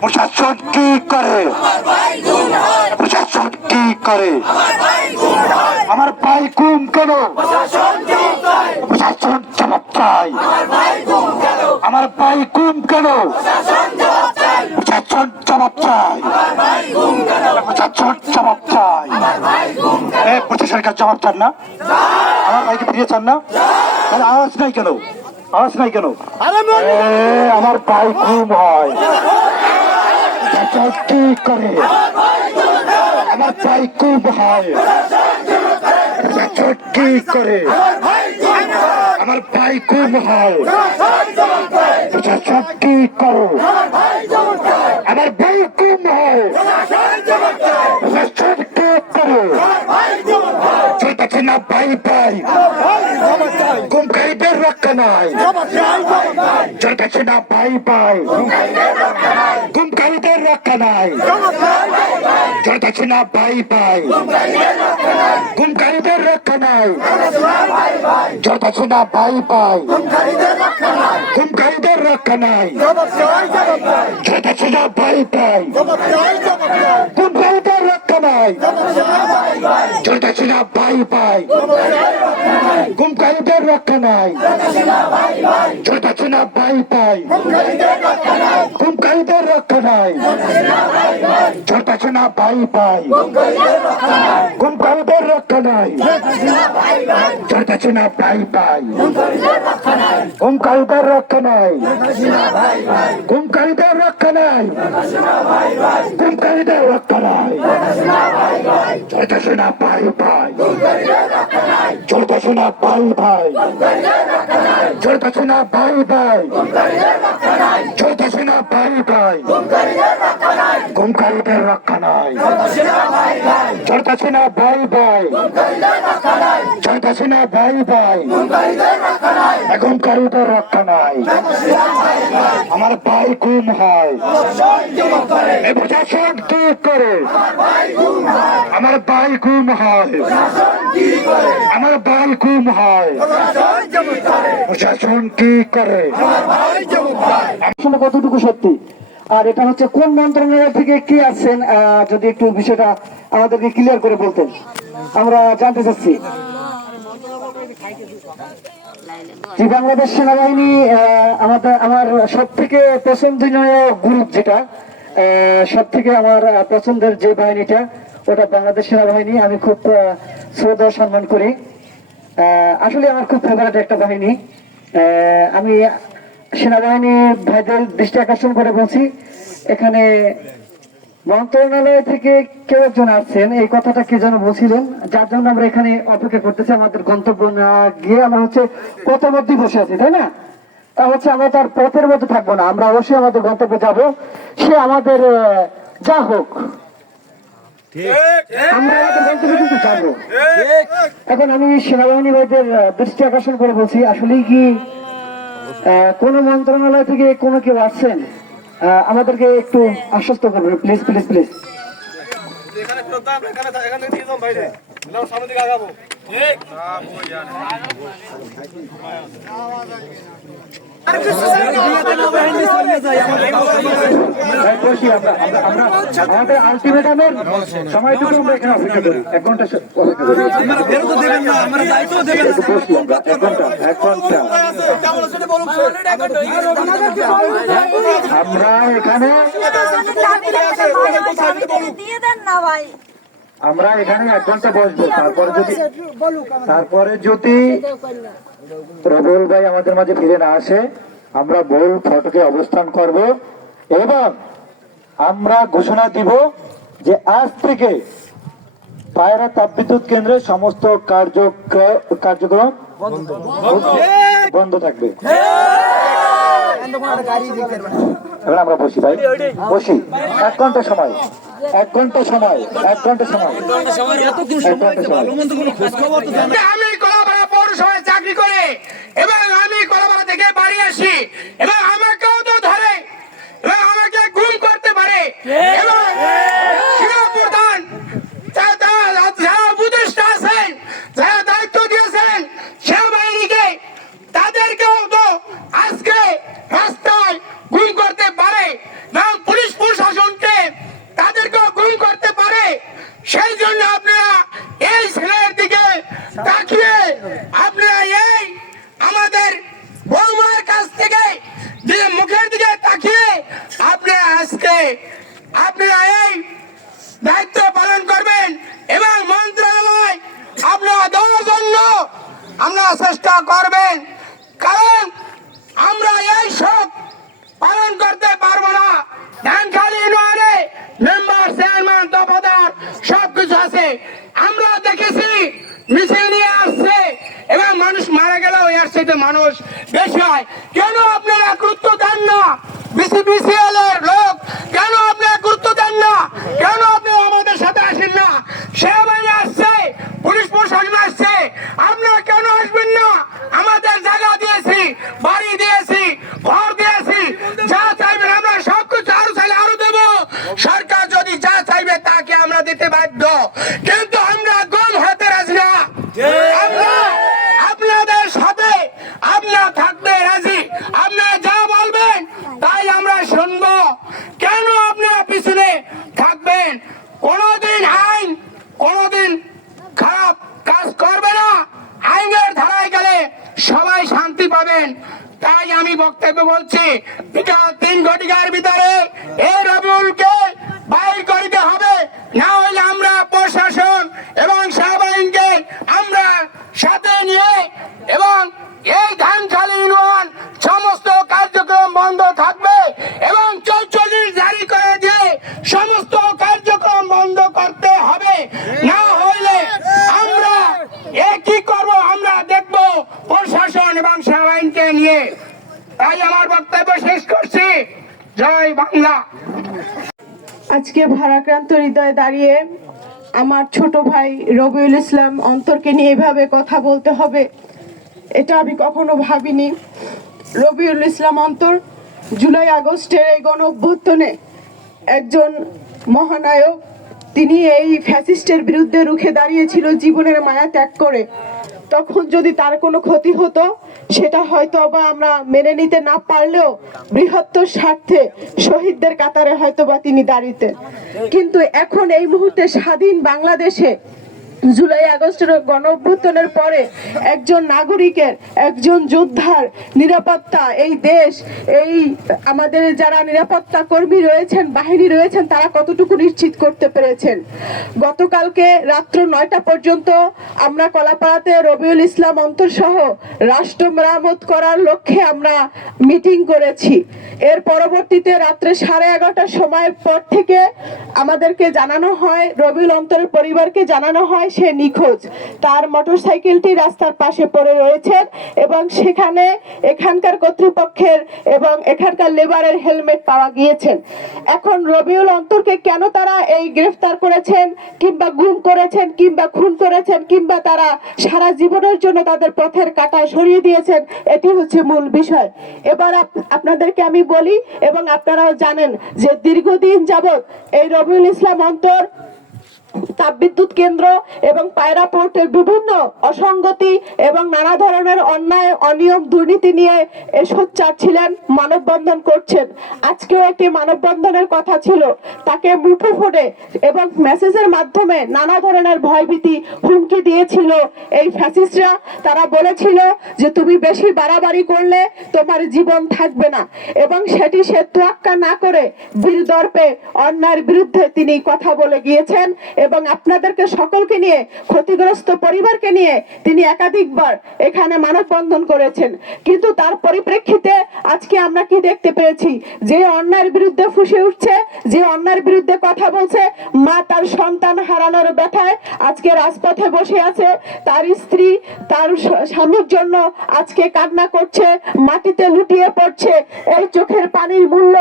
প্রশাসন কি করে? প্রশাসন কি করে? আমার ভাই গুম কেন? প্রশাসন জবাব চাই। আমার ভাই গুম কেন? প্রশাসন জবাব চাই। প্রশাসন জবাব চাই। প্রশাসনের কাছে জবাব চান না? আমার ভাইকে ফিরিয়ে চান না? আওয়াজ নাই কেন? আওয়াজ নাই কেন? আমার ভাই গুম হয় কি করে? আমার ভাই গুম হয় কি করে? আমার ভাই গুম হয় প্রশাসন কি করো? আমার ভাই গুম হয় প্রশাসন কি করো? চলতেছে না ভাই ভাই, গুমখাইদের রক্ষা নাই। চলতেছে না ভাই ভাই, গুমখাইদের রক্ষা নাই। চলতেছে না ভাই ভাই, গুমখাইদের রক্ষা নাই। চলতেছে না ভাই ভাই, গুমখাইদের রক্ষা নাই। চলতেছে না ভাই ভাই, গুমখাইদের রক্ষা নাই। চলতেছে না ভাই ভাই, গুমখাইদের রক্ষা নাই। চলতেছে না ভাই ভাই, গুমখাইদের রক্ষা নাই। চলতেছে না ভাই ভাই, গুমখাইদের রক্ষা নাই। চলতেছে না ভাই ভাই, গুমখাইদের রক্ষা নাই। গুমখাইদের রক্ষা নাই। গুমখাইদের রক্ষা নাই। চলতেছে না ভাই ভাই, চলতেছে না ভাই ভাই, চলতেছে না ভাই ভাই, চলতেছে না ভাই ভাই, গুমখাইদের রক্ষা নাই। চলতেছে না ভাই ভাই, চলতেছে না ভাই ভাই, গুমখাইদের রক্ষা নাই। আমার ভাই গুম হয় প্রশাসন কি করে? আমার ভাই গুম হয়, আমার ভাই গুম হয় প্রশাসন কি করে? আসলে কতটুকু সত্যি আর এটা হচ্ছে কোন মন্ত্রণালয় থেকে কি আসছেন যদি একটু বিষয়টা আমাদেরকে ক্লিয়ার করে বলতেন আমরা জানতে চাচ্ছি। বাংলাদেশ সেনাবাহিনী আমার সব থেকে পছন্দনীয় গ্রুপ, যেটা সব থেকে আমার পছন্দের যে বাহিনীটা ওটা বাংলাদেশ সেনাবাহিনী। আমি খুব শ্রদ্ধা সম্মান করি, আসলে আমার খুব ফেভারিট একটা বাহিনী। আমি সেনাবাহিনী ভাইদের দৃষ্টি আকর্ষণ করে বলছি, এখানে মন্ত্রণালয় থেকে কেউ একজন আসছেন, এই কথাটা কে যেন বলছিলেন, যার জন্য আমরা এখানে অপেক্ষা করতেছি আমাদের গন্তব্য না গিয়ে আমরা হচ্ছে পথের মধ্যে বসে আছি, তাই না? তা হচ্ছে আমরা তার পথের মধ্যে থাকবো না, আমরা অবশ্যই আমাদের গন্তব্যে যাব। সে আমাদের যা হোক, আমরা আমাদের গন্তব্যে কিন্তু যাবো। এখন আমি সেনাবাহিনী ভাইদের দৃষ্টি আকর্ষণ করে বলছি, আসলেই কি কোন মন্ত্রণালয় থেকে কোনো কেউ আসছেন? আমাদেরকে একটু আশ্বস্ত করবেন প্লিজ প্লিজ প্লিজ। আমাদের আলটিমেটামের সময়টুকু আমরা এখানে অপেক্ষা করি, 1 ঘন্টা অপেক্ষা করি। আমরা এখানে আমরা এখানে 1 ঘন্টা বসবো, তারপরে যদি রবুল ভাই আমাদের মাঝে ফিরে না আসে আমরা ভুল ফটকে অবস্থান করব এবং আমরা ঘোষণা দিব যে আজ থেকে পায়রা তাপবিদ্যুৎ কেন্দ্রের সমস্ত কার্যক্রম বন্ধ থাকবে। এবার আমরা বসি ভাই, বসি 1 ঘন্টা সময়, 1 ঘন্টা সময়, 1 ঘন্টা সময়, 1 ঘন্টা সময়। আমি কলাপাড়া পৌরসভায় চাকরি করে এবং আমি কলাপাড়া থেকে বাড়ি আসি এবং আমাকেও তো ধরে এবং আমাকে গুম করতে পারে এবং প্রধান যারা উপদেষ্টা আছেন, যারা দায়িত্ব দিয়েছেন সেনাবাহিনীকে, তাদেরকেও তো আজকে রাস্তায় গুম করতে পারে। করবেন, কারণ আমরা এই সব পালন করতে পারবো না। ধানখালী ইউনিয়নে মেম্বার, চেয়ারম্যান, দফাদার সবকিছু আছে। আমরা দেখেছি মিছিল নিয়ে আসছে এবং মানুষ মারা গেলেও এর সাথে মানুষ বেশি হয়। কেন আপনারা গুরুত্ব দেন না? বিসিবিসিএল এর লোক কেন আপনারা গুরুত্ব দেন না? কেন আপনি আমাদের সাথে আসেন না? সেনাবাহিনী আসছে, পুলিশ প্রশাসন আসছে, আপনারা কেন আসবেন না? আমাদের জায়গা দিয়েছি, বাড়ি দিয়েছি, ঘর দিয়েছি, যা চাইবেন আমরা সবকিছু আরো চাইলে আরো দেবো। সরকার যদি যা চাইবে তাকে আমরা দিতে বাধ্য, কিন্তু আমরা গম হাতে রাজি না। আমরা আপনাদের সাথে আপনারা থাকতে রাজি, আপনারা যা বলবেন তাই আমরা শুনবো। কেন আপনারা পিছনে থাকবেন? কোনদিন আইন কোনদিন খারাপ কাজ করবে না। আইনের ধারায় গেলে সবাই শান্তি পাবেন। তাই আমি বক্তব্য বলছি, বিকাল 3 ঘটিকার ভিতরে এই রবিউলকে বাইর করতে হবে, না হলে আমরা প্রশাসন এবং সেনাবাহিনীকে আমরা সাথে নিয়ে এবং এই ধানখালী ইউনিয়ন সমস্ত কার্যক্রম বন্ধ থাকবে এবং 44 জারি করে দিয়ে সমস্ত কার্যক্রম বন্ধ করতে হবে। না হইলে আমরা কি করব আমরা দেখব প্রশাসন এবং সেনাবাহিনীকে নিয়ে। তাই আমার বক্তব্য শেষ করছি। জয় বাংলা। আজকে ভারাক্রান্ত হৃদয়ে দাঁড়িয়ে আমার ছোট ভাই রবিউল ইসলাম অন্তরকে নিয়ে এভাবে কথা বলতে হবে, এটা আমি কখনো ভাবিনি। রবিউল ইসলাম অন্তর জুলাই আগস্টের এই গণ অভ্যুত্থানে একজন মহানায়ক। তিনি এই ফ্যাসিস্টের বিরুদ্ধে রুখে দাঁড়িয়েছিল জীবনের মায়া ত্যাগ করে। তখন যদি তার কোনো ক্ষতি হতো সেটা হয়তো বা আমরা মেনে নিতে না পারলেও বৃহত্তর স্বার্থে শহীদদের কাতারে হয়তো বা তিনি দাঁড়িতেন। কিন্তু এখন এই মুহূর্তে স্বাধীন বাংলাদেশে জুলাই আগস্টের গণ অভ্যুত্থানের পরে একজন নাগরিকের, একজন যোদ্ধার নিরাপত্তা এই দেশ, এই আমাদের যারা নিরাপত্তা কর্মী রয়েছেন, বাহিনী রয়েছেন, তারা কতটুকু নিশ্চিত করতে পেরেছেন? গতকালকে রাত্র 9টা পর্যন্ত আমরা কলাপাড়াতে রবিউল ইসলাম অন্তর সহ রাষ্ট্র মেরামত করার লক্ষ্যে আমরা মিটিং করেছি। এর পরবর্তীতে রাত্রে 11:30টার সময়ের পর থেকে আমাদেরকে জানানো হয়, রবিউল অন্তরের পরিবারকে জানানো হয় সে নিখোঁজ। তার মোটরসাইকেলটি রাস্তার পাশে পড়ে রয়েছে এবং সেখানে এখানকার কর্তৃপক্ষের এবং এখানকার লেবারের হেলমেট পাওয়া গিয়েছে। এখন রবিউল অন্তরকে কেন তারা এই গ্রেফতার করেছেন কিংবা গুম করেছেন কিংবা খুন করেছেন কিংবা তারা সারা জীবনের জন্য তাদের পথের কাঁটা সরিয়ে দিয়েছেন, এটি হচ্ছে মূল বিষয়। এবার আপনাদেরকে আমি বলি এবং আপনারাও জানেন যে দীর্ঘদিন যাবৎ এই রবিউল ইসলাম অন্তর তাপবিদ্যুৎ কেন্দ্র এবং পায়রা পোর্টের বিভিন্ন অসঙ্গতি এবং নানা ধরনের অন্যায়, অনিয়ম, দুর্নীতি নিয়ে সোচ্চার ছিলেন, মানববন্ধন করছেন। আজকেও একটি মানববন্ধনের কথা ছিল। তাকে মুঠোফোনে এবং মেসেজের মাধ্যমে নানা ধরনের ভয়ভীতি, হুমকি দিয়েছিল এই ফ্যাসিস্টরা। তারা বলেছিল যে তুমি বেশি বাড়াবাড়ি করলে তোমার জীবন থাকবে না, এবং সেটি সে তোয়াক্কা না করে বীরদর্পে অন্যায়ের বিরুদ্ধে তিনি কথা বলে গিয়েছেন। এবং আপনাদেরকে সকলকে নিয়ে, ক্ষতিগ্রস্ত পরিবারকে নিয়ে তিনি একাধিকবার এখানে মানববন্ধন করেছেন। কিন্তু তার পরিপ্রেক্ষিতে আজকে আমরা কি দেখতে পেয়েছি? যে অন্যায়ের বিরুদ্ধে ফুঁসে উঠছে, যে অন্যায়ের বিরুদ্ধে কথা বলছে, মা তার সন্তান হারানোর ব্যথায় আজকে রাজপথে বসে আছে, তার স্ত্রী তার স্বামীর জন্য আজকে কান্না করছে, মাটিতে লুটিয়ে পড়ছে। এই চোখের পানির মূল্য,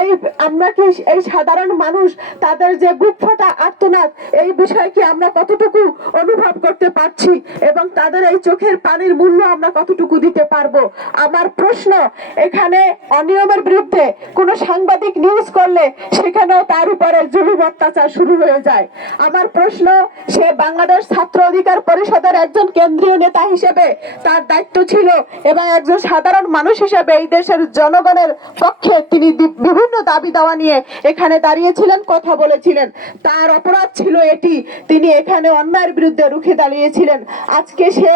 এই আমরা কি এই সাধারণ মানুষ তাদের যে বুক ফাটা আর্তনাদ, এই বিষয় কি আমরা কতটুকু অনুভব করতে পারছি এবং তাদের এই চোখের পানির মূল্য আমরা কতটুকু দিতে পারবো? আমার প্রশ্ন, এখানে অনিয়মের বিরুদ্ধে কোন সাংবাদিক নিউজ করলে সেখানেও তার উপরে জুলুম অত্যাচার শুরু হয়ে যায়। আমার প্রশ্ন, সে বাংলাদেশ ছাত্র অধিকার পরিষদের একজন কেন্দ্রীয় নেতা হিসেবে তার দায়িত্ব ছিল এবং একজন সাধারণ মানুষ হিসেবে এই দেশের জনগণের পক্ষে তিনি বিভিন্ন দাবি দাওয়া নিয়ে এখানে দাঁড়িয়েছিলেন, কথা বলেছিলেন। তার অপরাধ ছিল ছিল এটি, তিনি এখানে অন্যায়ের বিরুদ্ধে রুখে দাঁড়িয়েছিলেন। আজকে সে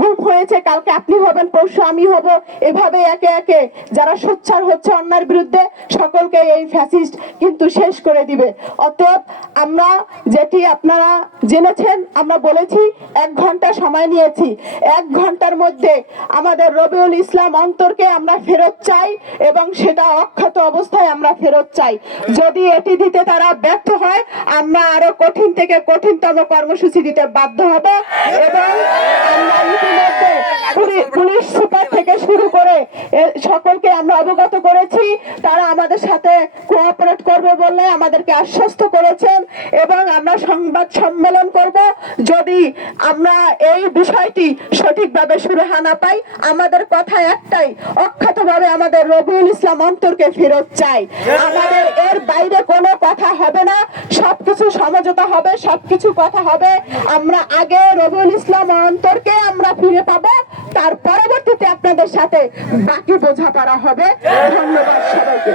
গুম হয়েছে, কালকে আপনি হবেন, পরশু আমি হব, এভাবে একে একে যারা সোচ্চার হচ্ছে অন্যায়ের বিরুদ্ধে সকলকে এই ফ্যাসিস্ট কিন্তু শেষ করে দিবে। অতএব আমরা যেটি আপনারা জেনেছেন, আমরা বলেছি 1 ঘন্টা সময় নিয়েছি, 1 ঘন্টার মধ্যে আমাদের রবিউল ইসলাম অন্তরকে আমরা ফেরত চাই এবং সেটা অক্ষত অবস্থায় আমরা ফেরত চাই। যদি এটি দিতে তারা ব্যর্থ হয়, আমরা আরো কঠিন থেকে কঠিনতম কর্মসূচি দিতে বাধ্য হব এবং আমরা ইতিমধ্যে পুলিশ সুপার থেকে শুরু করে সকলকে আমরা অবগত করেছি, তারা আমাদের সাথে কোঅপারেট করবে বলে আমাদেরকে আশ্বস্ত করেছেন এবং আমরা সংবাদ সম্মেলন করব যদি আমরা এই বিষয়টি সঠিকভাবে সুরাহা না পাই। আমাদের কথা একটাই, অক্ষতভাবে আমাদের রবিউল ইসলাম অন্তরকে ফেরত চাই। আমাদের এর বাইরে কোনো কথা হবে না, সবকিছু সমঝোতা হবে, সবকিছু কথা হবে। আমরা আগে রবিউল ইসলাম অন্তরকে আমরা ফিরে পাবো, তার পরবর্তীতে আপনাদের সাথে বাকি বোঝাপড়া হবে। ধন্যবাদ সবাইকে।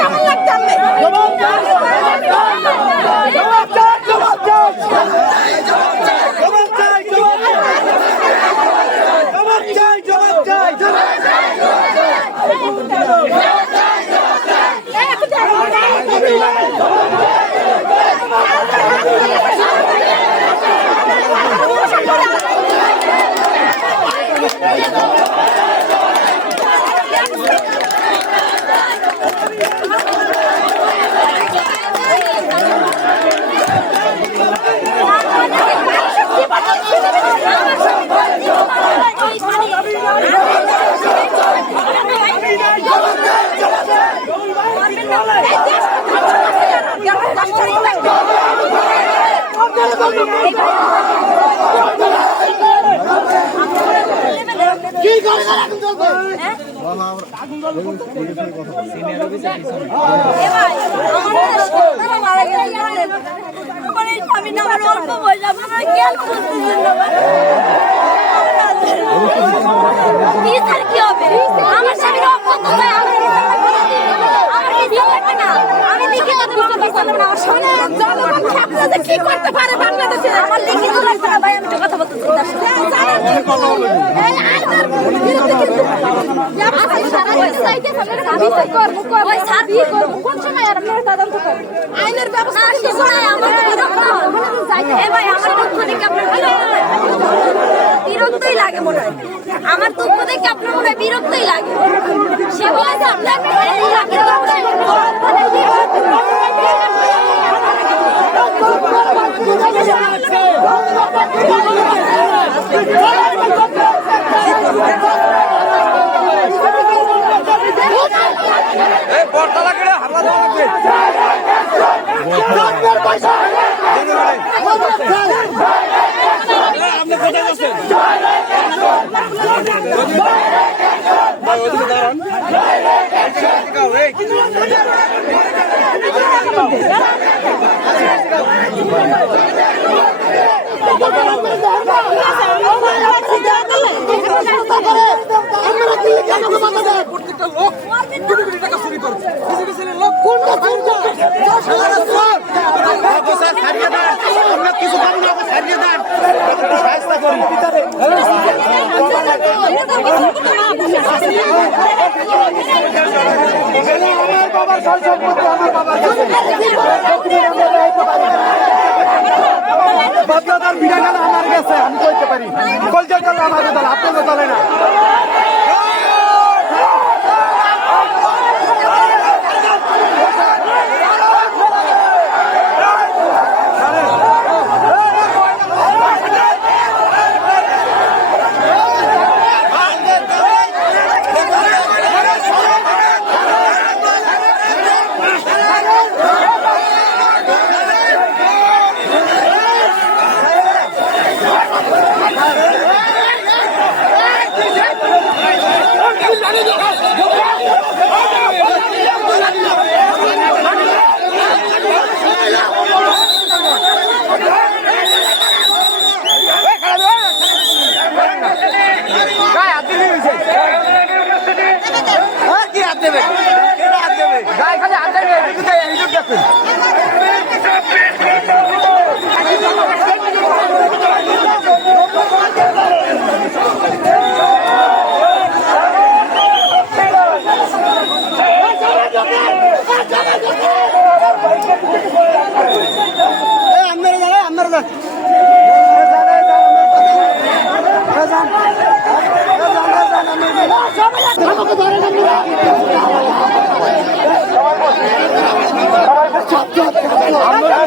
কেমন লাগছে আমার স্বামীর অপছন্দ হয়, আমার কি বিয়ে লাগবে না, আমি লিখিত দিতে পারবো না। আমার সামনে জনগণ থাকলে যে কি করতে পারে বাংলাদেশে আমার লিখিত লাগবে না ভাই, আমি তো কথা বলতেছি না। এই আইনের বিরুদ্ধে কিন্তু কোন সময় আর আপনারা তদন্ত করবেন? আইনের ব্যবস্থা কিছু নাই, আমার বিরক্ত ভাই, আমার পক্ষ থেকে আপনার বিরক্তই লাগে মনে হয়, আমার পক্ষ থেকে আপনার মনে হয় বিরক্তই লাগে। সে বলেছে আপনার বদলাদার বিদায় আমার গেছে, আমি কইতে পারি কলজার দল আমাদের দল, আপনাদের দলে না। আমরা